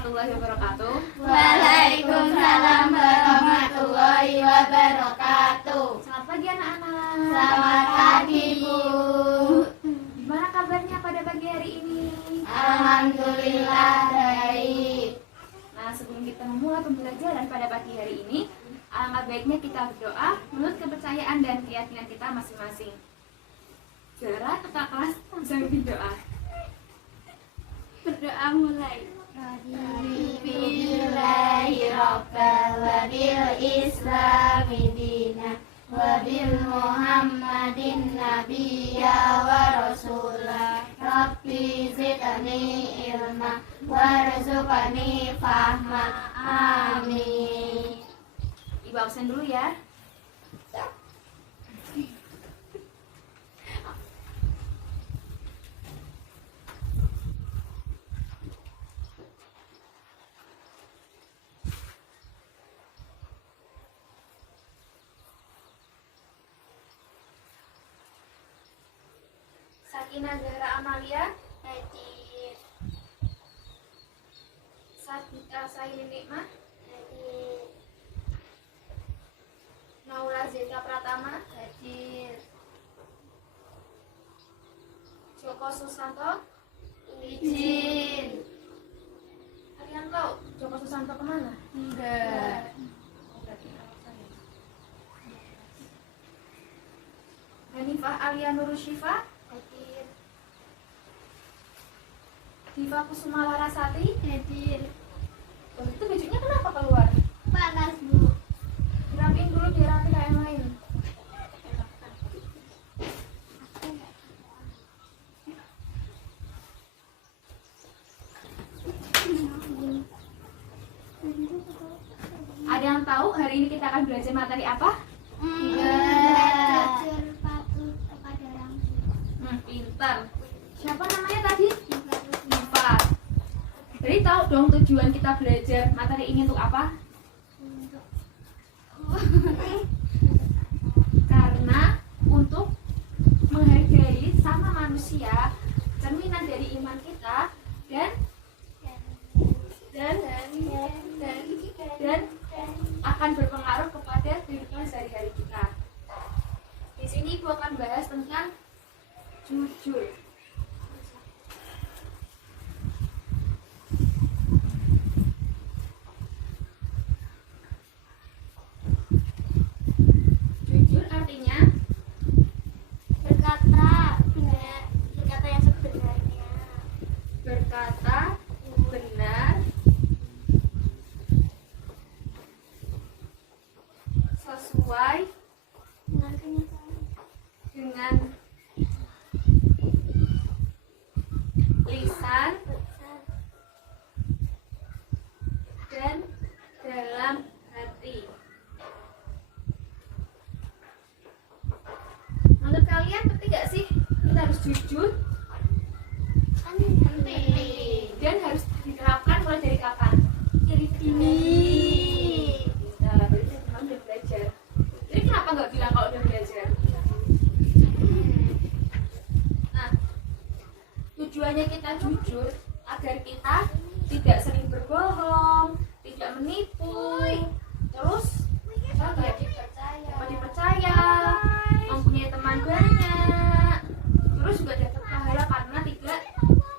warahmatullahi wabarakatuh. Waalaikumsalam warahmatullahi wabarakatuh. Selamat pagi anak-anak. Selamat pagi, Bu. Gimana kabarnya pada pagi hari ini? Alhamdulillah baik. Nah, sebelum kita memulai pembelajaran pada pagi hari ini, alangkah baiknya kita berdoa menurut kepercayaan dan keyakinan kita masing-masing. Zara, kakak kelas langsung berdoa. Berdoa mulai. Billahi rabbal wa bil islami dina wa bil muhammadin nabiyya wa rasulah. Rabbi zidni ilma warzuqni fahma. Amin. Ibu absen dulu ya. Sakinah Zahra Amalia, Hadir. Sabita Saini Nikmah, Hadir. Naula Zeta Pratama, Hadir. Joko Susanto. Izin. Kalian tahu Joko Susanto kemana? Enggak. Hanifah Alia Nurushifa, Hadir. Diva Kusuma Larasati. Hadir. Oh, itu bajunya kenapa keluar? Panas, Bu. Dirapiin dulu biar rapi kayak yang lain. Ada yang tahu hari ini kita akan belajar materi apa? Belajar patuh kepada orang tua. Pintar. Siapa namanya tadi? Diva. Jadi tahu dong tujuan kita belajar materi ini untuk apa? Karena untuk menghargai sama manusia, cerminan dari iman kita dan akan berpengaruh kepada kehidupan sehari-hari kita. Di sini Ibu akan bahas tentang jujur. Jujur artinya Berkata benar, berkata yang sebenarnya. berkata benar sesuai Dengan kenyataan. dengan lisan dan dalam hati. Menurut kalian penting gak sih kita harus jujur Kan penting. dan harus diterapkan mulai dari kapan? Dari dini. Nah, berarti teman udah belajar. Jadi kenapa nggak bilang kalau udah belajar? Nah, tujuannya kita jujur agar kita tidak sering berbohong, tidak menipu, terus Dapat dipercaya. dapat dipercaya, mempunyai teman banyak, terus juga dapat pahala karena tidak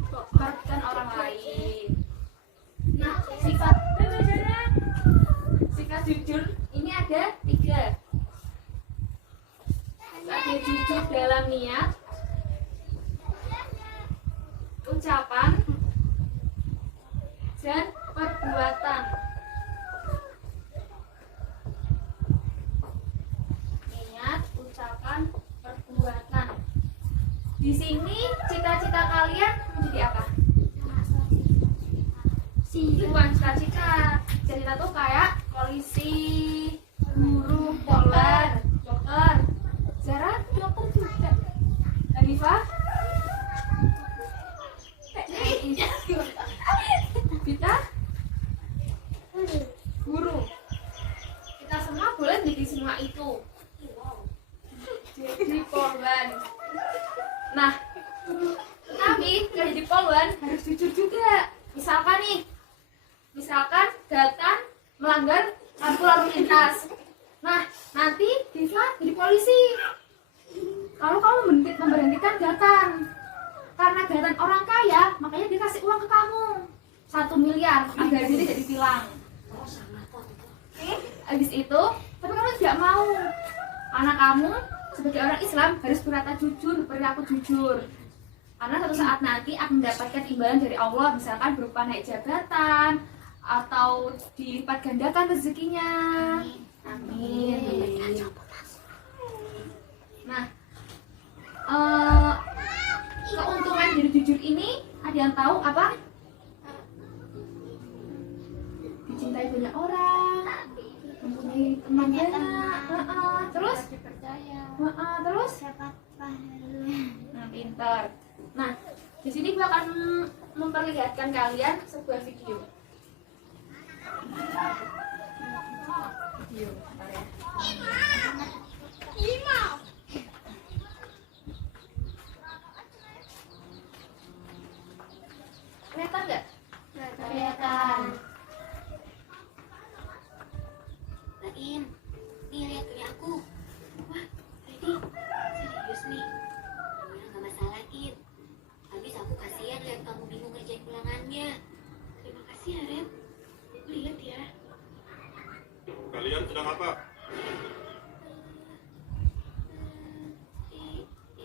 merugikan orang lain. Nah, sifat jujur ini ada 3. Ada jujur dalam niat, ucapan, dan perbuatan. Niat, ucapan, perbuatan. Di sini cita-cita kalian menjadi apa? Itu bukan cita-cita. Cita-cita tuh kayak polisi, guru, dokter. Zara, dokter juga. Hanifah? Bita? Guru. Kita semua boleh jadi semua itu. Jadi korban. Nah, tapi kalau jadi polwan harus jujur juga. Misalkan nih, misalkan datang melanggar lampu lalu lintas. Nah, nanti Diva jadi polisi. Kalau kamu memberhentikan Gatan, karena Gatan orang kaya, makanya dia kasih uang ke kamu 1 miliar agar dia tidak ditilang. Habis itu, tapi kamu tidak mau, karena kamu sebagai orang Islam harus berkata jujur, berlaku jujur. Karena suatu saat nanti akan mendapatkan imbalan dari Allah, misalkan berupa naik jabatan atau dilipat gandakan rezekinya. Amin. Nah, keuntungan dari jujur ini ada yang tahu apa? Dicintai banyak orang, mempunyai teman banyak, terus dipercaya. terus Dapat pahala. nah, pintar. Nah, di sini gue akan memperlihatkan kalian sebuah video. Bentar ya. Kelihatan nggak? Kelihatan. Lain, nih lihat punya aku. Wah, Freddy, serius nih. Ya nggak masalah, Kit. Habis aku kasihan lihat kamu bingung ngerjain ulangannya. Terima kasih ya, Ren. Lihat ya. Kalian sedang apa?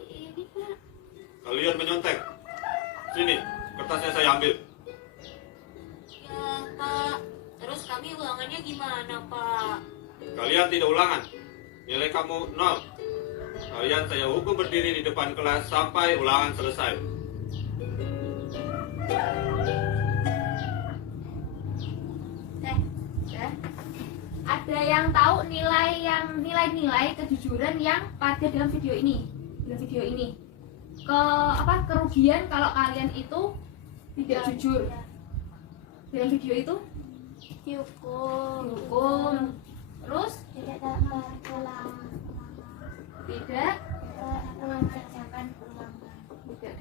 Ini Pak. Kalian menyontek. Sini, kertasnya saya ambil. Ya Pak. Terus kami ulangannya gimana Pak? Kalian tidak ulangan. Nilai kamu 0. Kalian saya hukum berdiri di depan kelas sampai ulangan selesai. Ya. Ada yang tahu nilai-nilai kejujuran yang pada dalam video ini? Dalam video ini. Kerugian kalau kalian itu tidak jujur. Dalam video itu dihukum. Terus Tidak dapat ulangan. tidak Mengerjakan ulangan. tidak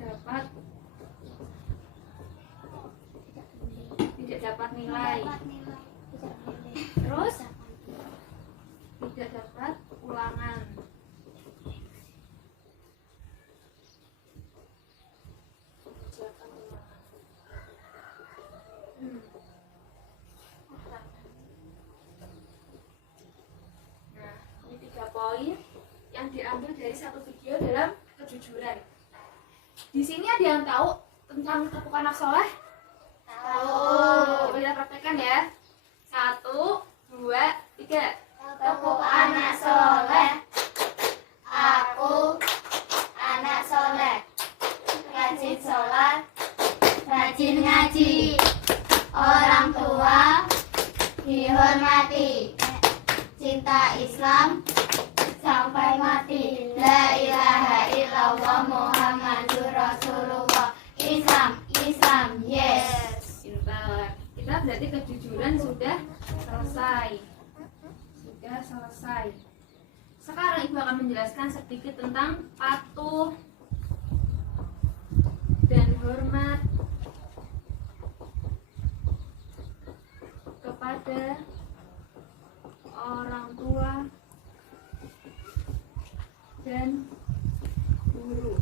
dapat nilai. Dapat nilai. Tidak boleh. Terus tidak dapat ulangan. Nah, ini 3 poin yang diambil dari satu video dalam kejujuran. Di sini ada yang tahu tentang tepuk anak soleh? Tahu. Kita praktekkan ya. 1, 2, 3. Tepuk anak soleh. Aku anak soleh. Rajin sholat, rajin ngaji. Orang tua dihormati. Cinta Islam sampai mati. La ilaha illallah Muhammadur Rasulullah. Islam, yes. Pintar. Kita berarti kejujuran sudah selesai. Sekarang Ibu akan menjelaskan sedikit tentang patuh dan hormat kepada orang tua dan guru.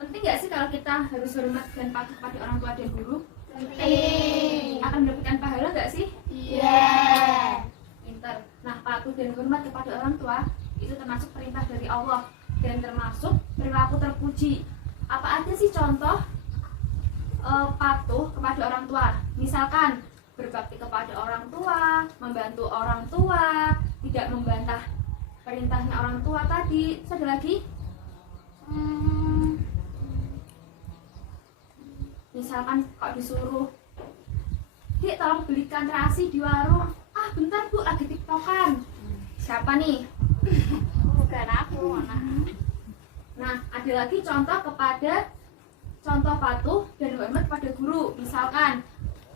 Penting nggak sih kalau kita harus hormat dan patuh kepada orang tua dan guru? Penting. Akan mendapatkan pahala nggak sih? Yeah. Pintar. Nah, patuh dan hormat kepada orang tua itu termasuk perintah dari Allah dan termasuk perilaku terpuji. Apa aja sih contoh patuh kepada orang tua? Misalkan berbakti kepada orang tua, membantu orang tua, tidak membantah perintahnya orang tua tadi. Terus ada lagi? Misalkan kalau disuruh, "Dik, tolong belikan terasi di warung." "Ah, bentar Bu, lagi tiktokan." Siapa nih? Bukan aku, Nah, ada lagi contoh patuh dan hormat pada guru. Misalkan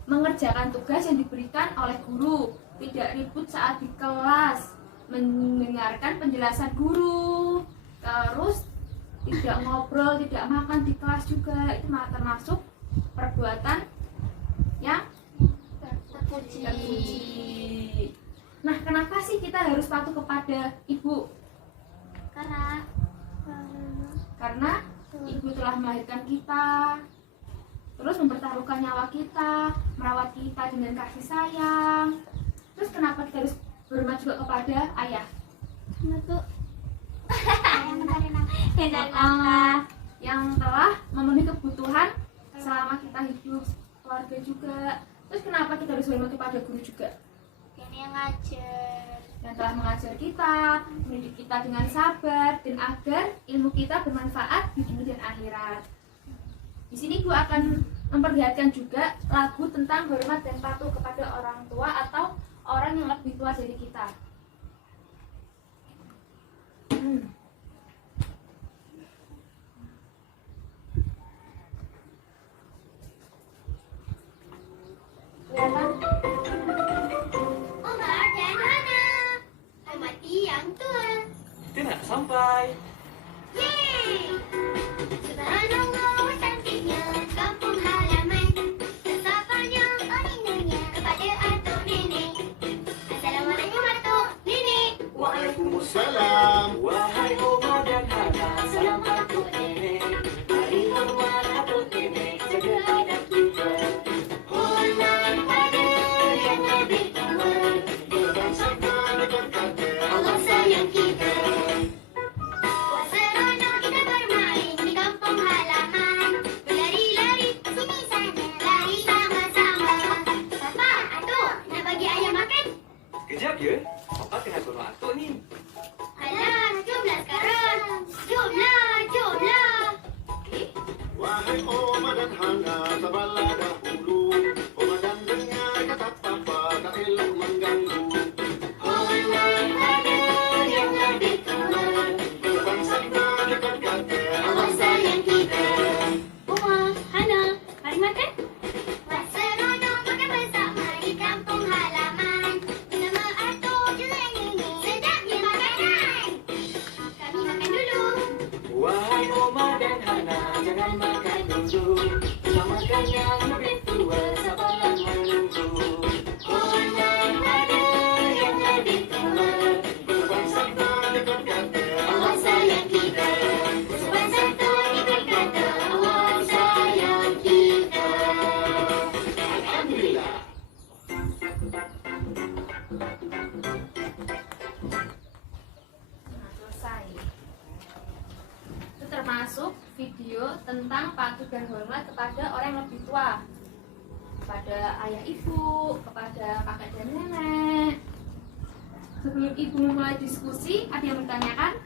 mengerjakan tugas yang diberikan oleh guru, tidak ribut saat di kelas, mendengarkan penjelasan guru, terus tidak ngobrol, tidak makan di kelas juga. Itu termasuk perbuatan kenapa sih kita harus patuh kepada ibu? Karena ibu telah melahirkan kita, terus mempertaruhkan nyawa kita, merawat kita dengan kasih sayang. Terus kenapa kita harus berhormat juga kepada ayah? Yang telah memenuhi kebutuhan selama kita hidup, keluarga juga. Terus kenapa kita harus hormat kepada guru juga? Yang telah mengajar kita, mendidik kita dengan sabar, dan agar ilmu kita bermanfaat di dunia dan akhirat. Di sini Bu akan memperlihatkan juga lagu tentang hormat dan patuh kepada orang tua atau orang yang lebih tua dari kita. Omar dan Hana, hormati yang tua. Kita nak sampai. Yeay! Subhanallah, cantiknya kampung halaman. Sesapanya, oninanya kepada atuk nenek. Assalamualaikum atuk nenek. Waalaikumsalam. Wahai Oma dan Hana, salam atuk nenek. Mari hormat atuk nenek, jaga adab kita. Hormat pada yang lebih tua. Berbangsakan dengan kakek. Allah sayang kita. Seronok kita bermain di kampung halaman. Berlari-lari sini sana, lari sama-sama. Papa, atuk, nak bagi ayam makan? Kejap ya, Papa kena tolong atuk ni. Alah, jomlah sekarang. Jomlah, jomlah. Wahai Oma dan Hana, sabarlah dahulu. Oma dan dengar kata papa, tak elok mengganggu. Hormat pada yang lebih tua. Berbangsakan dengan kakek. Allah sayang kita. Uma, Hana, mari makan. Wah, seronok makan bersama di kampung halaman. Bersama atuk juga nenek. Sedapnya makanan. Kami makan dulu. Wahai Oma dan Hana, jangan makan dulu. Kita makan yang lebih tua, sabarlah menunggu. Hormat pada yang lebih tua. Berbangsakan dengan kakek. Allah sayang kita. Sopan santun ikut kata. Allah sayang kita. Alhamdulillah. Nah, selesai. Itu termasuk video tentang patuh dan hormat kepada orang yang lebih tua, kepada ayah ibu, kepada kakek dan nenek. Sebelum ibu memulai diskusi, ada yang bertanyakan?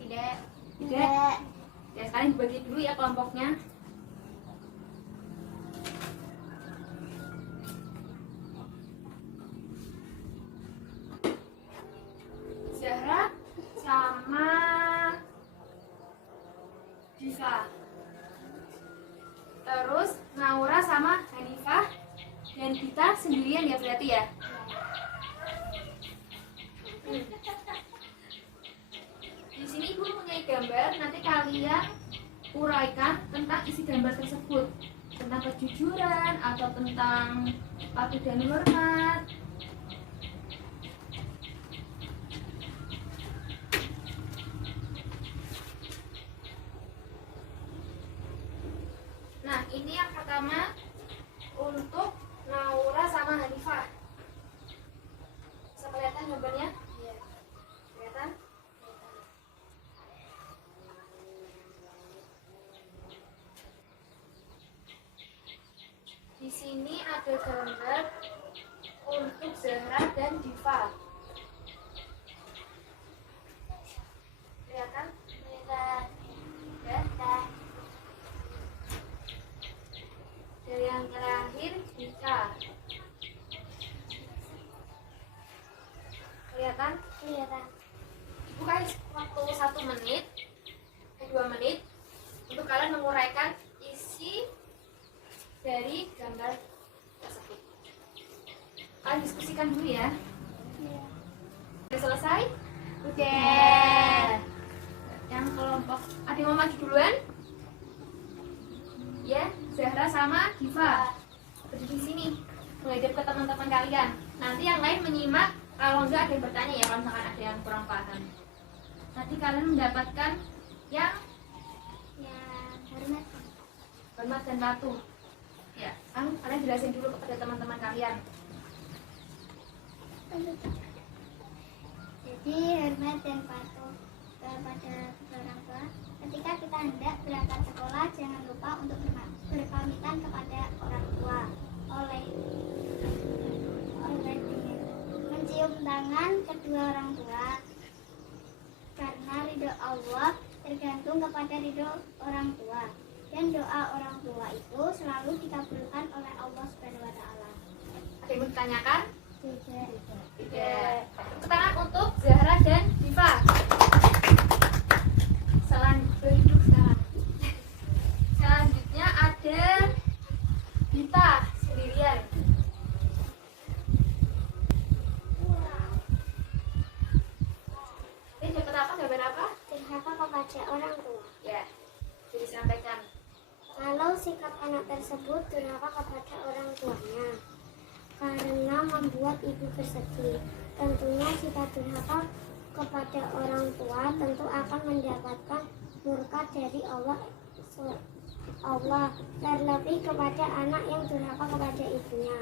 Tidak. Tidak. Ya, sekarang dibagi dulu ya kelompoknya. Zahra sama Diva. Terus Naura sama Hanifah dan kita sendirian ya berarti ya. Di sini ibu punya gambar, nanti kalian uraikan tentang isi gambar tersebut, tentang kejujuran atau tentang patuh dan hormat. Nah, ini yang pertama untuk Naura sama Hanifah. Bisa kelihatan gambarnya? Iya. Kelihatan? Di sini ada gambar untuk Zahra dan Diva. Kelihatan? Kelihatan. Ya? Dari yang terakhir Dika. Kelihatan? Kelihatan. Ibu kasih waktu 1 menit, 2 menit untuk kalian menguraikan isi dari gambar tersebut. Kalian diskusikan dulu ya. Iya. Sudah selesai? Udah. Yang kelompok, ada yang mau maju duluan? Ya, Zahra sama Diva. Berdiri di sini, menghadap ke teman-teman kalian. Nanti yang lain menyimak, kalau enggak ada yang bertanya ya, kalau misalkan ada yang kurang paham. Nanti kalian mendapatkan yang hormat dan patuh. Ya, kalian jelasin dulu kepada teman-teman kalian. Jadi hormat dan patuh kepada orang tua. Ketika kita hendak berangkat sekolah, jangan lupa untuk berpamitan kepada orang tua oleh mencium tangan kedua orang tua, karena ridho Allah tergantung kepada ridho orang tua, dan doa orang tua itu selalu dikabulkan oleh Allah Subhanahu wa Ta'ala. Ada yang mau ditanyakan? Tidak. Tepuk tangan untuk Zahra dan Diva. Selanjutnya ada Dita sendirian. Ini dapat apa? Gambar apa? Durhaka kepada orang tua. Ya, jadi sampaikan. Kalau sikap anak tersebut durhaka kepada orang tuanya karena membuat ibu bersedih, tentunya jika durhaka kepada orang tua tentu akan mendapatkan murka dari Allah, terlebih kepada anak yang durhaka kepada ibunya,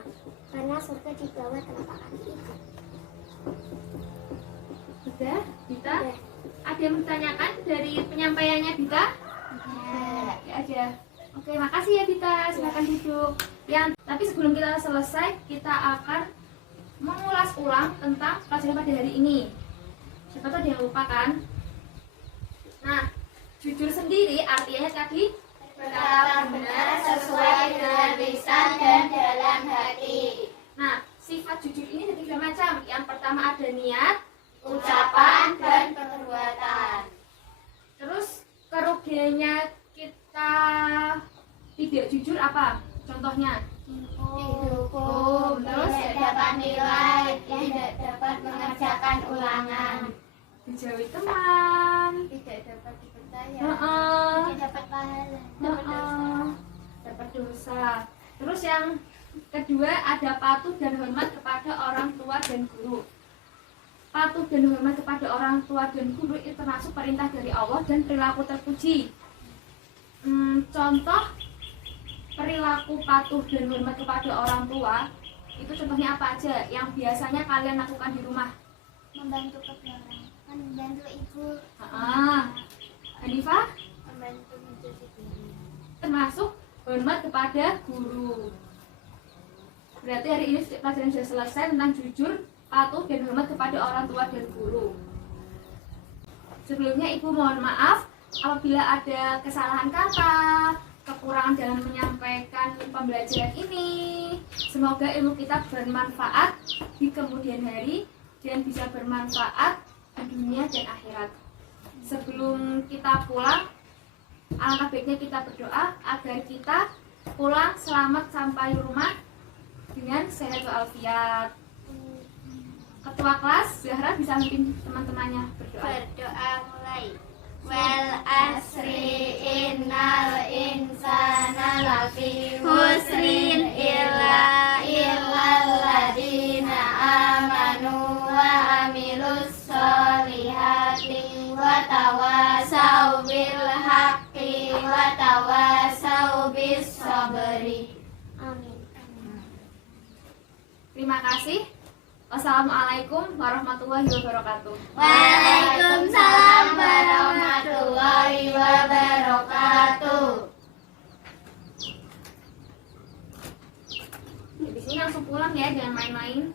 karena surga di bawah telapak kaki ibu. Sudah, Dita? Ada yang bertanyakan dari penyampaiannya Dita? Ya aja. Oke, makasih ya Dita. Silakan duduk. Tapi sebelum kita selesai, kita akan mengulas ulang tentang pelajaran pada hari ini. Siapa tahu ada yang lupa kan? Nah, jujur sendiri artinya tadi Berkata benar sesuai dengan lisan dan dalam hati. Nah, sifat jujur ini ada 3 macam. Yang pertama ada niat, Ucapan dan perbuatan. terus kerugiannya kita tidak jujur apa? Contohnya? Dihukum, terus tidak dapat nilai, tidak dapat mengerjakan ulangan, Dijauhi teman, tidak dapat dipercaya, Heeh. tidak dapat pahala, dapat dosa. Terus yang kedua ada patuh dan hormat kepada orang tua dan guru. Patuh dan hormat kepada orang tua dan guru itu termasuk perintah dari Allah dan perilaku terpuji. Contoh perilaku patuh dan hormat kepada orang tua itu contohnya apa aja yang biasanya kalian lakukan di rumah? membantu kedua orang, membantu ibu, Hanifah? membantu mencuci piring. Termasuk hormat kepada guru. Berarti hari ini pelajaran sudah selesai tentang jujur, patuh dan hormat kepada orang tua dan guru. Sebelumnya Ibu mohon maaf apabila ada kesalahan kata, kekurangan dalam menyampaikan pembelajaran ini. Semoga ilmu kita bermanfaat di kemudian hari dan bisa bermanfaat di dunia dan akhirat. Sebelum kita pulang, alangkah baiknya kita berdoa agar kita pulang selamat sampai rumah dengan sehat walafiat. Ketua kelas Zahra bisa memimpin teman-temannya berdoa. Berdoa mulai. Wal asri innal insana lafi husrin illa ladina amanu wa amilus solihati wa tawasau bil haqqi wa tawasau bis sabri. Amin. Terima kasih. Wassalamualaikum warahmatullahi wabarakatuh. Waalaikumsalam warahmatullahi wabarakatuh. Di sini langsung pulang ya, jangan main-main.